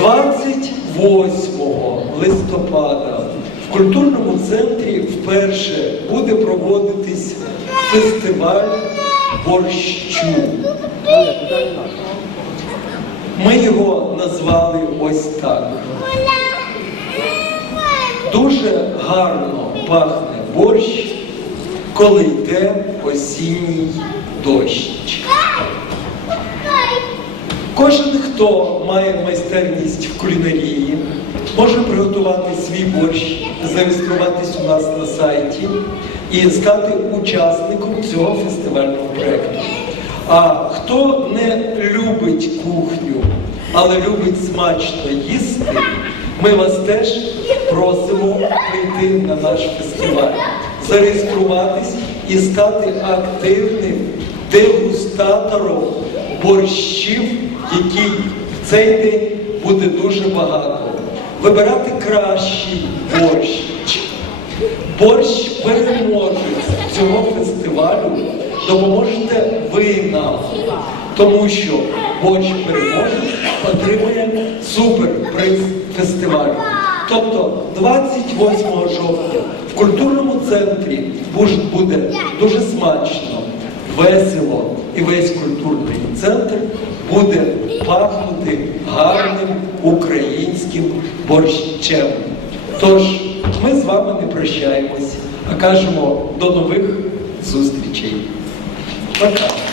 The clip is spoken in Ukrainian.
28 листопада в культурному центрі вперше буде проводитись фестиваль борщу. Ми його назвали ось так. Дуже гарно пахне борщ, коли йде осінній дощ. Кожен, хто має майстерність в кулінарії, може приготувати свій борщ, зареєструватись у нас на сайті і стати учасником цього фестивального проєкту. А хто не любить кухню, але любить смачно їсти, ми вас теж просимо прийти на наш фестиваль, зареєструватись і стати активним дегустатором борщів, який в цей день буде дуже багато. Вибирати кращий борщ. Борщ переможець цього фестивалю допоможете ви нам, тому що борщ переможець отримує суперприз фестивалю. Тобто 28 жовтня в культурному центрі буде дуже смачно, весело і весь культурний центр буде пахнути гарним українським борщем. Тож ми з вами не прощаємось, а кажемо до нових зустрічей. Пока.